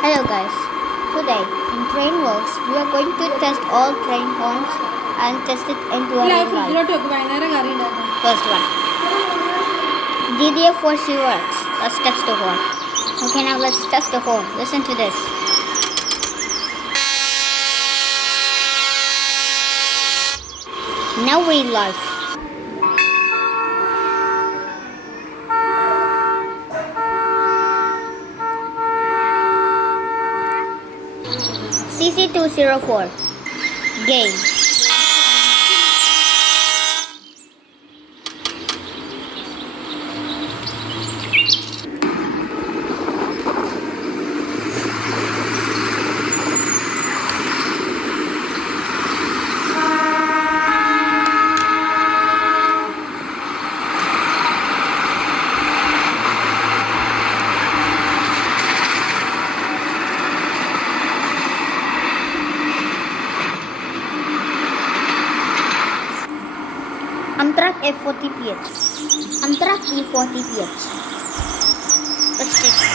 Hello guys, today in TrainWorks we are going to test all train horns and test it into a real life. First one, DDF 40X. Let's test the horn. Okay, now let's test the horn. Listen to this. Now real life. CC204 Game. Amtrak F40PH. Amtrak E40PH. Let's test it.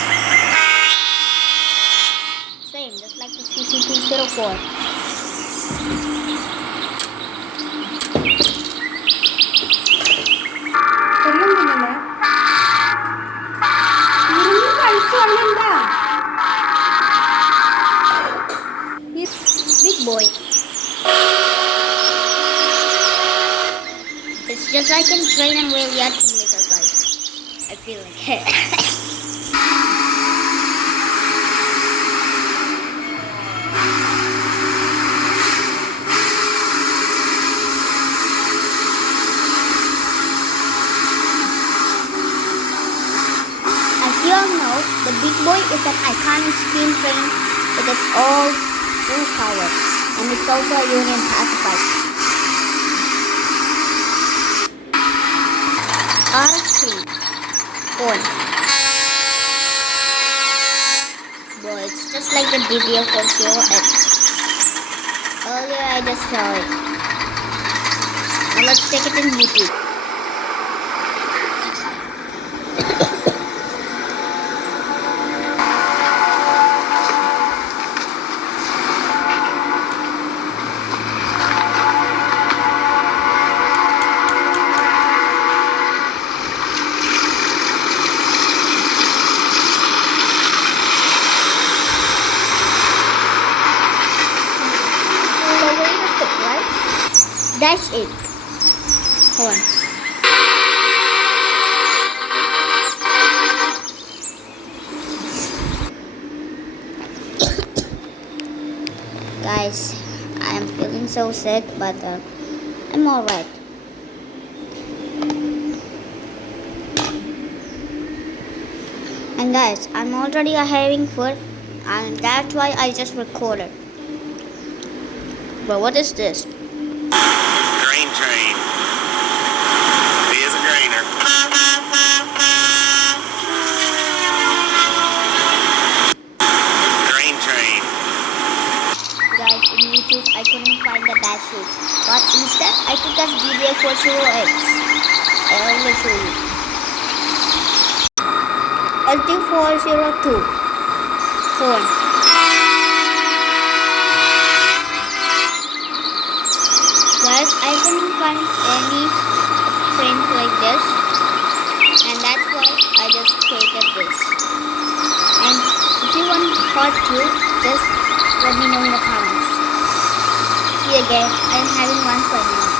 Same, just like the CC204. Big boy. It's just like in Train and Rail Yard Simulator, guys. I feel like it. As you all know, the Big Boy is an iconic steam train with its all full power, and it's also a Union Pacifier. RS3 on. Boy, it's just like the DDF 40X. Earlier I just saw it. Now let's check it in YouTube. Dash 8. Horn. Guys, I am feeling so sick, but I'm alright. And guys, I'm already having food, and that's why I just recorded. But what is this? Train. He is a grainer. Train. Guys, in YouTube I couldn't find the dash sheet, but instead I took as DDF 40X. I will show you. SD402 horn. Guys, I couldn't find any frames like this, and that's why I just created this. And if you want part 2, just let me know in the comments. See you again. I'm having one for now.